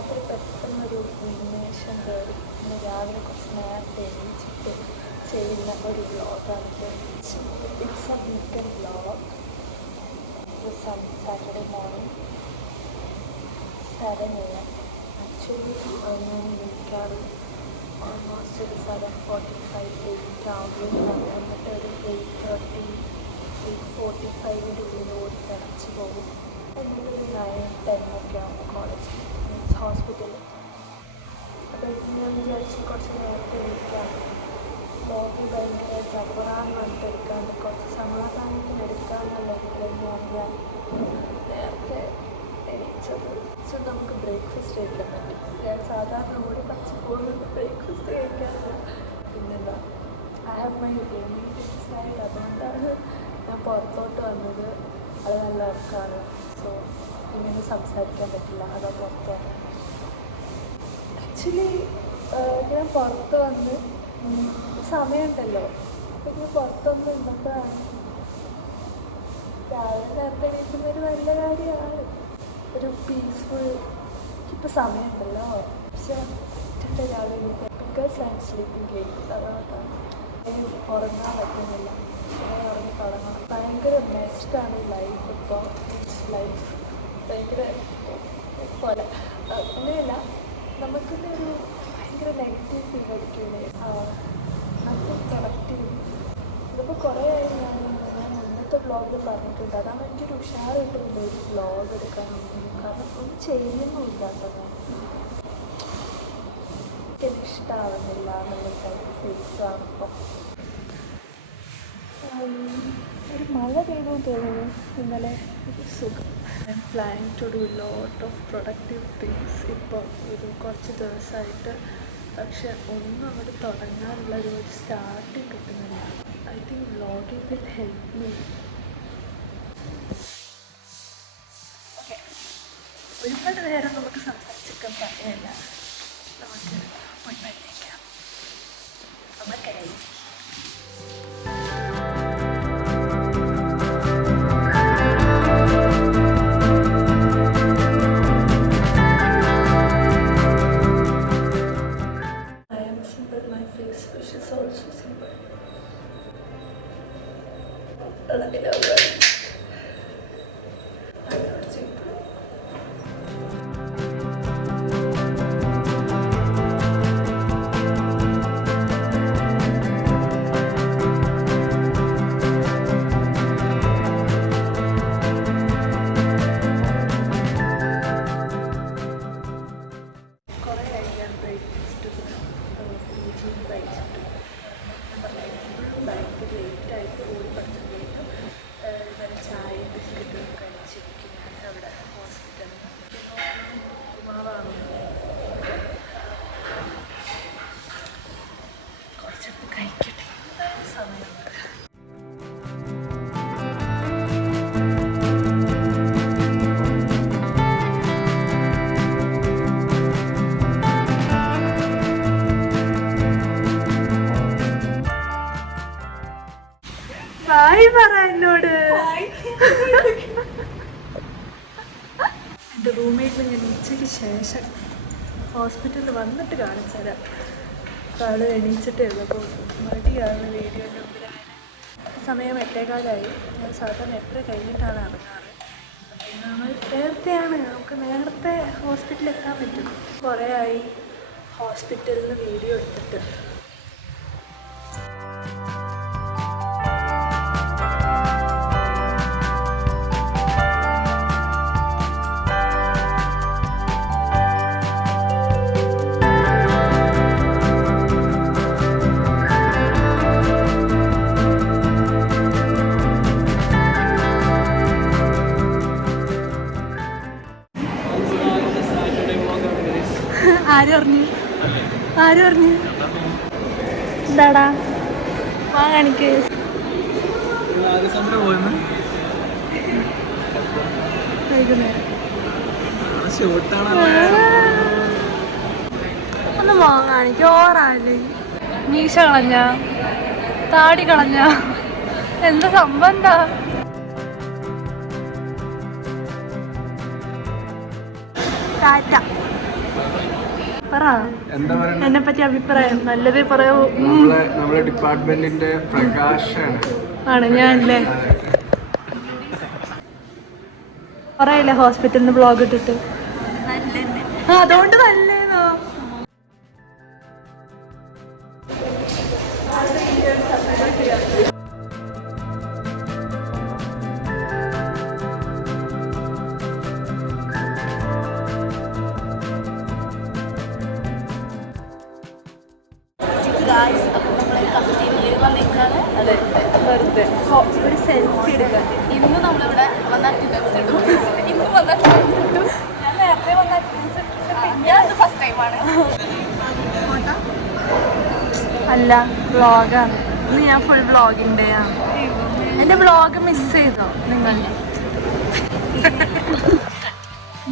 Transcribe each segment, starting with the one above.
രാത്രി പെട്ടെന്നൊരു ഉന്മേഷം കയറി ഇന്ന് രാവിലെ കുറച്ച് നേരത്തെ എണീച്ചിട്ട് ചെയ്യുന്ന ഒരു വ്ലോഗാണിത്. ഇറ്റ്സ് എ വീക്കെൻഡ് വ്ലോഗ്. Saturday morning 7 AM. ആക്ച്വലി ഞാൻ വിളിക്കാറ് ഓൾമോസ്റ്റ് ഒരു 7:45 8 ആവുകയാണ്. എന്നിട്ട് ഒരു 8:30 8:45 ഉള്ളിൽ തിളച്ച് പോകും. എന്നിട്ട് ഒരു 9-10 ഒക്കെ ആകുമ്പോൾ കോളേജ് മീൻസ് ഹോസ്പിറ്റലിൽ. അപ്പോൾ ഞാൻ വിചാരിച്ചു കുറച്ച് നേരത്തെ എടുക്കാം. ലോകത്തിൽ ഭയങ്കര ജബറാന്ന് പറഞ്ഞിട്ട് എടുക്കാണ്ട് കുറച്ച് സമാധാനത്തിന് എടുക്കാമെന്നുള്ളതിൽ ഞാൻ നേരത്തെ എണീച്ചത്. സോ നമുക്ക് ബ്രേക്ക്ഫാസ്റ്റ് കഴിക്കാൻ പറ്റും. ഞാൻ സാധാരണ ഓടി പച്ച പോകുന്നത് ബ്രേക്ക്ഫാസ്റ്റ് കഴിക്കാറില്ല. പിന്നെന്താ, I have my roommate inside. അതുകൊണ്ടാണ് ഞാൻ പുറത്തോട്ട് വന്നത്. അത് നല്ല ഉറക്കമാണ്. സോ ഇങ്ങനെ സംസാരിക്കാൻ പറ്റില്ല, അതാ പുറത്താണ്. ആക്ച്വലി ഞാൻ പുറത്ത് വന്ന് സമയമുണ്ടല്ലോ, അപ്പം ഞാൻ പുറത്തൊന്നും ഉണ്ടപ്പോഴാണ് രാവിലെ നേരത്തെ എണീക്കുന്നൊരു നല്ല കാര്യമാണ്. ഒരു പീസ്ഫുൾ. ഇപ്പോൾ സമയമുണ്ടല്ലോ, പക്ഷെ ഒറ്റ രാവിലെ എണീക്കാൻ because I M sleeping late. അതുകൊണ്ടാണ് ഉറങ്ങാൻ പറ്റുന്നില്ല. അങ്ങനെ ഉറങ്ങി തുടങ്ങണം. ഭയങ്കര ബെസ്റ്റാണ് ലൈഫ്. ഇപ്പോൾ ലൈഫ് ഭയങ്കര പോലെ അങ്ങനെയല്ല, നമുക്കിൻ്റെ ഒരു ഭയങ്കര നെഗറ്റീവ് ഫീൽ അടിക്കൂലേ, അത് പ്രൊഡക്റ്റീവ്. ഇതിപ്പോൾ കുറേ ആയി ഞാൻ മുന്നത്തെ വ്ളോഗിൽ പറഞ്ഞിട്ടുണ്ട്. അതാണ് എനിക്കൊരു ഉഷാറായിട്ടുണ്ട് ഒരു വ്ളോഗ് എടുക്കാനൊന്നും. കാരണം ഒന്നും ചെയ്യുന്നുമില്ല. അപ്പം എനിക്കത് ഇഷ്ടമാവുന്നില്ല എന്നുള്ള ടൈപ്പ് ഫേസാണ് ഇപ്പം. ഒരു മഴ പെയ്യുമെന്ന് തോന്നുന്നു ഇന്നലെ. ഒരു സുഖം. I'm planning to do lot of productive things ഇപ്പോൾ ഒരു കുറച്ച് ദിവസമായിട്ട്. പക്ഷെ ഒന്നും അങ്ങോട്ട് തുടങ്ങാനുള്ള ഒരു സ്റ്റാർട്ടിങ് കിട്ടുന്നില്ല. I think vlogging will help me. Okay, ഒരുപാട് നേരം നമുക്ക് സംസാരിച്ചിരിക്കാൻ സമയമില്ല. നമുക്ക് മുൻപേക്കാം. നമുക്കായി ഹായ് പറ എന്നോട്. എൻ്റെ റൂംമേറ്റിന് ഞാൻ ഉച്ചയ്ക്ക് ശേഷം ഹോസ്പിറ്റലിൽ വന്നിട്ട് കാണിച്ചു തരാം. ആൾ എണീച്ചിട്ടേ ഉള്ളൂ. അപ്പോൾ മടിയാണ് വീഡിയോൻ്റെ മുമ്പിൽ. സമയം 8:15. ഞാൻ സാധാരണ 8:30 കഴിഞ്ഞിട്ടാണ് ഇറങ്ങാറ്. നമ്മൾ നേരത്തെയാണ്, നമുക്ക് നേരത്തെ ഹോസ്പിറ്റലിൽ എത്താൻ പറ്റും. കുറേ ആയി ഹോസ്പിറ്റലിൽ നിന്ന് വീഡിയോ എടുത്തിട്ട്. ആര് പറഞ്ഞു? എന്താടാ വാ കാണിക്ക്. ഒന്ന് വാങ്ങാണിക്ക്. ഓറാല് മീശ കളഞ്ഞ, താടി കളഞ്ഞ, എന്താ സംഭവം? എന്താ ടാറ്റ. പറ എന്നെ പറ്റി അഭിപ്രായം നല്ലത് പറയാവൂ. നമ്മളെ ഡിപ്പാർട്ട്മെന്റിന്റെ പ്രകാശാണ് ആണ് ഞാൻ അല്ലേ പറയല്ലേ ഹോസ്പിറ്റലിൽ നിന്ന് ബ്ലോഗ് ഇട്ടിട്ട് അതുകൊണ്ട് നല്ലേന്നോ. ഒരു സെൽഫി എടുക്കാൻ ഇന്ന് നമ്മളിവിടെ വന്ന അറ്റൻഡൻസ് ഇടും. ഇന്ന് വന്ന അറ്റൻഡൻസ് ഇട്ടു. ഞാൻ നേരത്തെ വന്ന അറ്റൻഡൻസ് ഇട്ടിട്ട് ഞാൻ ഫസ്റ്റ് ടൈമാണ്. അല്ല വ്ളോഗാണ് ഇന്ന്. ഞാൻ ഫുൾ വ്ളോഗിങ് ഡേ ആണ്. എൻ്റെ വ്ളോഗ് മിസ് ചെയ്തോ നിങ്ങൾ?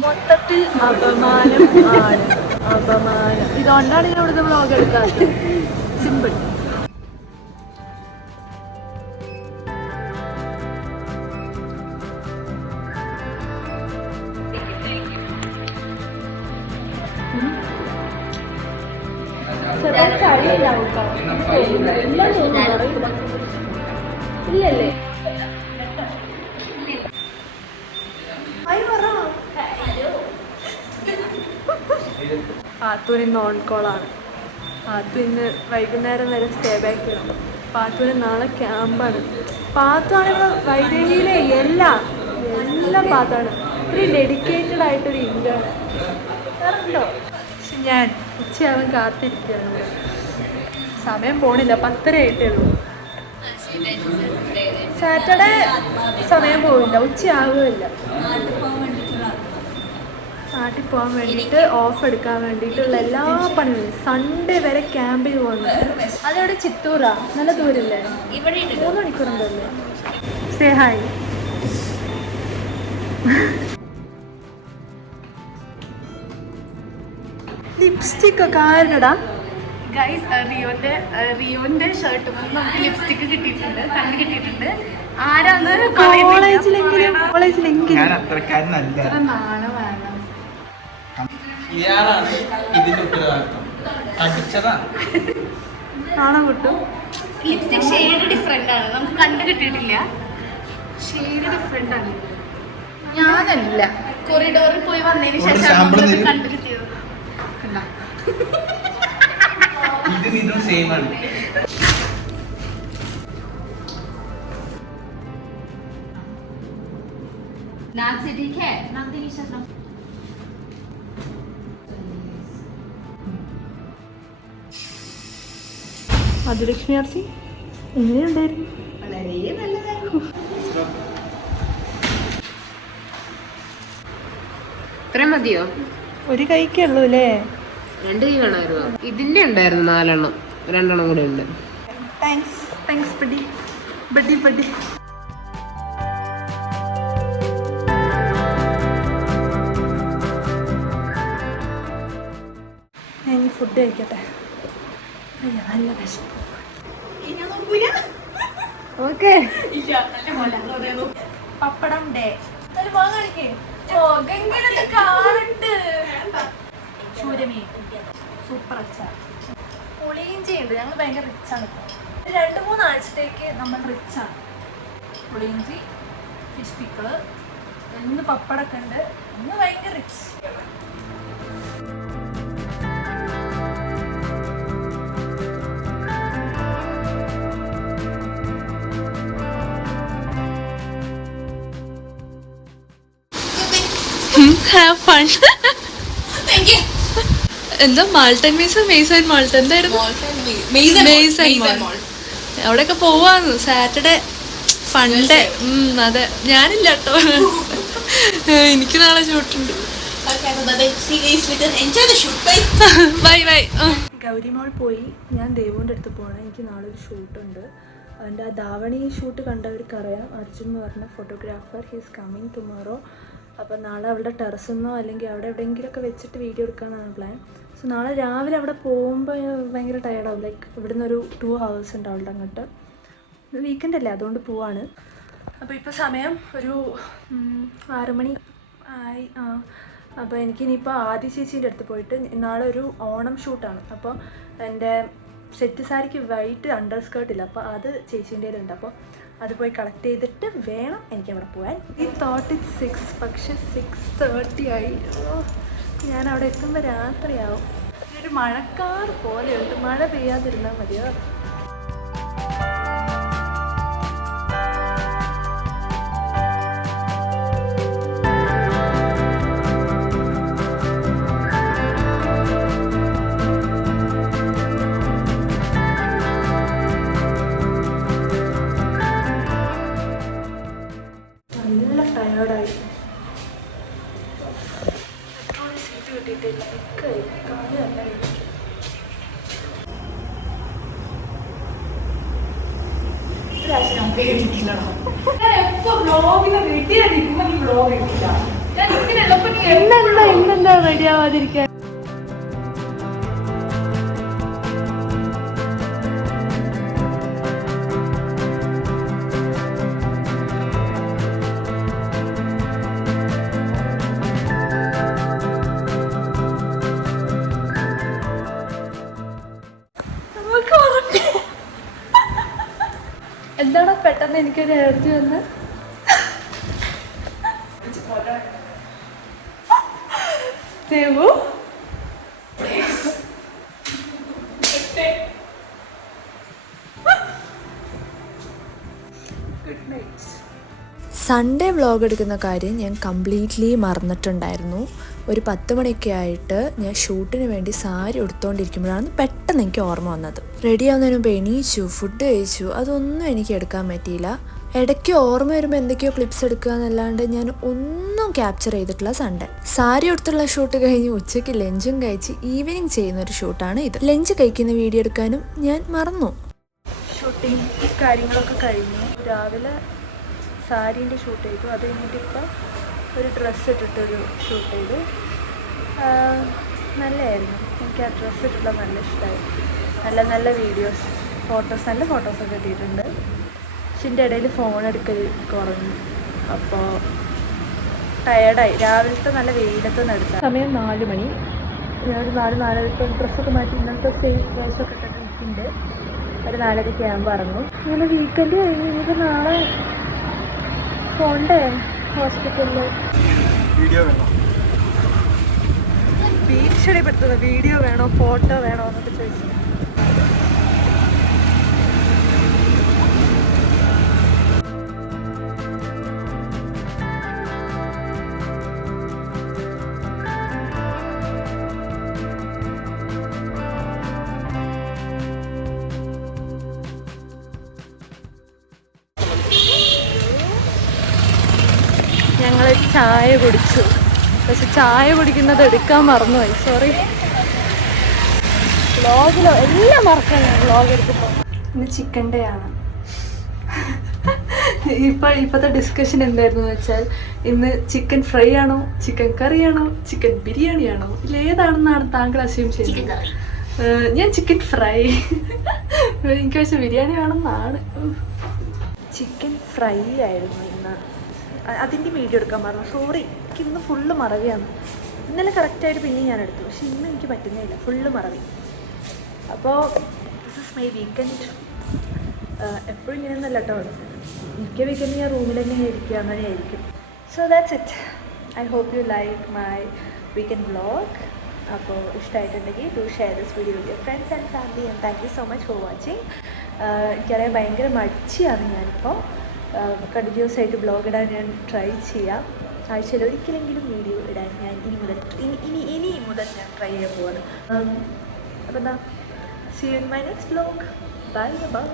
മൊത്തത്തിൽ അപമാനം ആണ്, അപമാനം. ഇതുകൊണ്ടാണ് ഞാൻ ഇവിടുത്തെ വ്ളോഗ് എടുക്കാത്തത്. സിമ്പിൾ. ഇല്ലല്ലേ പാത്തൂന് ഇന്ന് ഓൺ കോളാണ്. പാത്തു ഇന്ന് വൈകുന്നേരം വരെ സ്റ്റേ ബാക്ക് ചെയ്യണം. പാത്തുവിന് നാളെ ക്യാമ്പാണ്. പാത്തുവാണ് വൈദേഹിയിലെ എല്ലാം പാത്താണ്. ഒരു ഡെഡിക്കേറ്റഡ് ആയിട്ടൊരു ഇന്റേൺ വേറുണ്ടോ. പക്ഷെ ഞാൻ ഉച്ചയാവാൻ കാത്തിരിക്കുകയാണ്. സമയം പോണില്ല, 10:30 ആയിട്ടേ ഉള്ളൂ. സാറ്റർഡേ സമയം പോവില്ല, ഉച്ചയാവുകയില്ല. നാട്ടിൽ പോകാൻ വേണ്ടിയിട്ട് ഓഫ് എടുക്കാൻ വേണ്ടിയിട്ടുള്ള എല്ലാ പണികളും. സൺഡേ വരെ ക്യാമ്പിൽ പോകുന്നത്. അതവിടെ ചിത്തൂറാ, നല്ല ദൂരല്ലേ? 3 മണിക്കൂറുണ്ടല്ലേ? Say hi. ലിപ്സ്റ്റിക് ഒക്കെ ആരുടെടാ? ഗൈസ് റിയോന്റെ ഷർട്ട് നമുക്ക് ലിപ്സ്റ്റിക് കിട്ടിയിട്ടുണ്ട്, കണ്ടു കിട്ടിയിട്ടുണ്ട്. ആരാന്ന് കോളേജിലെങ്കിലും ഇയാളാണ് ഇതിന്റെ ഉത്തരവാദിത്വം. അടിച്ചതാണ്. നാണം കിട്ടും. ലിപ്സ്റ്റിക് ഷെയ്ഡ് ഡിഫറെന്റ് ആണ്, നമുക്ക് കണ്ടു കിട്ടിയിട്ടില്ല. ഷെയ്ഡ് ഡിഫറെന്റ് ആണ്. ഞാനല്ല, കൊറിഡോറിൽ പോയി വന്നതിന് ശേഷം കണ്ടു കിട്ടിയത്. ഇതും സെയിം ആണ്. മധുലക്ഷ്മി ആർസി എങ്ങനെയുണ്ടായിരുന്നു? വളരെ നല്ലതായിരുന്നു. ഇത്ര മതിയോ? ഒരു കൈക്കേ ഉള്ളൂ അല്ലേ? 2 കൈ വേണമായിരുന്നു. ഇതിന്റെ ഉണ്ടായിരുന്നു 4 എണ്ണം, 2 എണ്ണം കൂടെ ഉണ്ട്. Thanks buddy buddy buddy. ഞാൻ ഇനി ഫുഡ് കഴിക്കട്ടെ. നല്ല വിശപ്പ്. ഓക്കെ പപ്പടം ഡേ ചൂരമീൻ സൂപ്പർ അച്ചാർ പുളിയിഞ്ചി ഉണ്ട്. ഞങ്ങൾ ഭയങ്കര റിച്ചാണ്. 2-3 ആഴ്ചത്തേക്ക് നമ്മൾ റിച്ചാണ്. പുളിയിഞ്ചി, ഫിഷ് പിക്കിള്, ഇന്ന് പപ്പടമൊക്കെ ഉണ്ട്. ഇന്ന് ഭയങ്കര rich. Have fun. Thank you. എന്താ മാൾട്ടൻ മെയ്സൺ മാൾട്ട് എന്തായിരുന്നു? അവിടെയൊക്കെ പോവാന്ന് സാറ്റർഡേ ഫണ്ടേ. അതെ ഞാനില്ല കേട്ടോ, എനിക്ക് നാളെ ഷൂട്ടുണ്ട്. Bye bye. ഗൗരി മോൾ പോയി. ഞാൻ ദേവുവിൻ്റെ അടുത്ത് പോകണം. എനിക്ക് നാളെ ഒരു ഷൂട്ടുണ്ട്. എൻ്റെ ആ ധാവണി ഷൂട്ട് കണ്ടവർക്ക് അറിയാം. അർജുൻ എന്ന് പറഞ്ഞ ഫോട്ടോഗ്രാഫർ, ഹീസ് കമ്മിങ് ടുമോറോ. അപ്പോൾ നാളെ അവളുടെ ടെറസിന്നോ അല്ലെങ്കിൽ അവിടെ എവിടെയെങ്കിലുമൊക്കെ വെച്ചിട്ട് വീഡിയോ എടുക്കാമെന്നാണ് പ്ലാൻ. സോ നാളെ രാവിലെ അവിടെ പോകുമ്പോൾ ഭയങ്കര ടയർഡാവും. ലൈക്ക് ഇവിടുന്ന് ഒരു 2 hours ഉണ്ട് അവളുടെ അങ്ങോട്ട്. വീക്കെൻഡ് അല്ലേ, അതുകൊണ്ട് പോവാണ്. അപ്പോൾ ഇപ്പോൾ സമയം ഒരു 6 മണി ആയി. അപ്പോൾ എനിക്കിനിയിപ്പോൾ ആദ്യ ചേച്ചീൻ്റെ അടുത്ത് പോയിട്ട് നാളെ ഒരു ഓണം ഷൂട്ടാണ്. അപ്പോൾ എൻ്റെ സെറ്റ് സാരിക്ക് വൈറ്റ് അണ്ടർ സ്കേർട്ടില്ല, അപ്പോൾ അത് ചേച്ചീൻ്റെ ഉണ്ട്. അപ്പോൾ അത് പോയി കളക്ട് ചെയ്തിട്ട് വേണം എനിക്ക് അവിടെ പോകാൻ. ഈ തോട്ട് 6 പക്ഷെ 6:30 ആയി. ഞാൻ അവിടെ എത്തുമ്പോൾ രാത്രിയാവും. ഒരു മഴക്കാർ പോലെയുണ്ട്. മഴ പെയ്യാതിരുന്നാൽ മതിയോ? നല്ല ടയേർഡായി. സീറ്റ് കിട്ടിയിട്ടില്ല. കാലല്ല എനിക്ക്. ഇന്നെന്താ റെഡിയാവാതിരിക്കാൻ? എന്താണോ പെട്ടെന്ന് എനിക്കൊരു എനർജി വന്ന് Devu good night. Sunday vlog എടുക്കുന്ന കാര്യം ഞാൻ കംപ്ലീറ്റ്ലി മറന്നിട്ടുണ്ടായിരുന്നു. ഒരു 10 മണിയൊക്കെ ആയിട്ട് ഞാൻ ഷൂട്ടിന് വേണ്ടി സാരി ഉടുത്തുകൊണ്ടിരിക്കുമ്പോഴാണ് പെട്ടെന്ന് എനിക്ക് ഓർമ്മ വന്നത്. റെഡി ആവുന്നതിന് മുമ്പ് എണീച്ചു, ഫുഡ് കഴിച്ചു, അതൊന്നും എനിക്ക് എടുക്കാൻ പറ്റിയില്ല. ഇടയ്ക്ക് ഓർമ്മ വരുമ്പോൾ എന്തൊക്കെയോ ക്ലിപ്സ് എടുക്കുക എന്നല്ലാണ്ട് ഞാൻ ഒന്നും ക്യാപ്ചർ ചെയ്തിട്ടില്ല സൺഡേ. സാരി ഉടുത്തുള്ള ഷൂട്ട് കഴിഞ്ഞ് ഉച്ചയ്ക്ക് ലഞ്ചും കഴിച്ച് ഈവനിങ് ചെയ്യുന്ന ഒരു ഷൂട്ടാണ് ഇത്. ലഞ്ച് കഴിക്കുന്ന വീഡിയോ എടുക്കാനും ഞാൻ മറന്നു. ഷൂട്ടിങ് കാര്യങ്ങളൊക്കെ കഴിഞ്ഞു. രാവിലെ സാരീൻ്റെ ഷൂട്ട് ചെയ്തു. അത് കഴിഞ്ഞിട്ട് ഇപ്പോൾ ഒരു ഡ്രസ്സ് ഇട്ടിട്ടൊരു ഷൂട്ട് ചെയ്തു. നല്ലതായിരുന്നു. എനിക്ക് ആ ഡ്രസ്സ് ഇട്ടിട്ടുള്ള നല്ല ഇഷ്ടമായി. നല്ല നല്ല വീഡിയോസ്, നല്ല ഫോട്ടോസൊക്കെ കിട്ടിയിട്ടുണ്ട്. പക്ഷെ എൻ്റെ ഇടയിൽ ഫോൺ എടുക്കൽ കുറഞ്ഞു. അപ്പോൾ ടയേർഡായി. രാവിലത്തെ നല്ല വെയിലത്ത് നിന്ന് എടുത്ത സമയം 4 മണി. ഒരു 4-4:30 ഡ്രസ്സൊക്കെ മാറ്റി ഇന്നത്തെ സെയിം ഡ്രസ്സൊക്കെ ഇട്ടിട്ട് നിൽക്കുന്നുണ്ട്. ഒരു 4:30 ആകുമ്പോൾ ഇറങ്ങും. അങ്ങനെ വീക്കെൻഡ് കഴിഞ്ഞ് ഇനിയിപ്പോൾ നാളെ പോണ്ടേ ഹോസ്പിറ്റലിൽ. ഭീഷണിപ്പെടുത്തുന്നത് വീഡിയോ വേണോ ഫോട്ടോ വേണോ എന്നൊക്കെ ചോദിച്ചു. ഞങ്ങൾ ചായ കുടിച്ചു. പക്ഷെ ചായ കുടിക്കുന്നത് എടുക്കാൻ മറന്നുപോയി. സോറി. വ്ളോഗിലോ എല്ലാം മറക്കാൻ വ്ളോഗ് എടുക്കുമ്പോൾ. ഇന്ന് ചിക്കൻ ഡേ ആണ്. ഇപ്പോഴത്തെ ഡിസ്കഷൻ എന്തായിരുന്നു വെച്ചാൽ, ഇന്ന് ചിക്കൻ ഫ്രൈ ആണോ, ചിക്കൻ കറിയാണോ, ചിക്കൻ ബിരിയാണിയാണോ, ഇതിലേതാണെന്നാണ് താങ്കൾ അസ്യൂം ചെയ്യുന്നത്? ഞാൻ ചിക്കൻ ഫ്രൈ. എനിക്ക് പക്ഷെ ബിരിയാണി വേണമെന്നാണ്. ചിക്കൻ ഫ്രൈ ആയിരുന്നു ഇന്ന്. അതിൻ്റെ വീഡിയോ എടുക്കാൻ മറന്നു. സോറി, എനിക്ക് ഇന്ന് ഫുള്ള് മറവിയാണ്. ഇന്നലെ കറക്റ്റായിട്ട് പിന്നെ ഞാൻ എടുത്തു, പക്ഷെ ഇന്ന് എനിക്ക് പറ്റുന്നില്ല, ഫുള്ള് മറവി. അപ്പോൾ ദിസ് ഇസ് മൈ വീക്കെൻഡ്. എപ്പോഴും ഇങ്ങനെയൊന്നല്ല കേട്ടോ. മിക്ക വീക്കെൻഡ് ഞാൻ റൂമിൽ തന്നെ ഇരിക്കുക, അങ്ങനെയായിരിക്കും. So that's it. I hope you like my weekend vlog. അപ്പോൾ ഇഷ്ടമായിട്ടുണ്ടെങ്കിൽ do share this video with your friends and family. And thank you so much for watching. എനിക്കറിയാൻ ഭയങ്കര മടിച്ചിയാണ് ഞാനിപ്പോൾ. കണ്ടിന്യൂസ് ആയിട്ട് ബ്ലോഗ് ഇടാൻ ഞാൻ ട്രൈ ചെയ്യാം. ആഴ്ചയിൽ ഒരിക്കലെങ്കിലും വീഡിയോ ഇടാൻ ഞാൻ ഇനി മുതൽ ഞാൻ ട്രൈ ചെയ്യാൻ പോവാണ്. അപ്പോൾ എന്താ, see you in my next vlog. Bye by.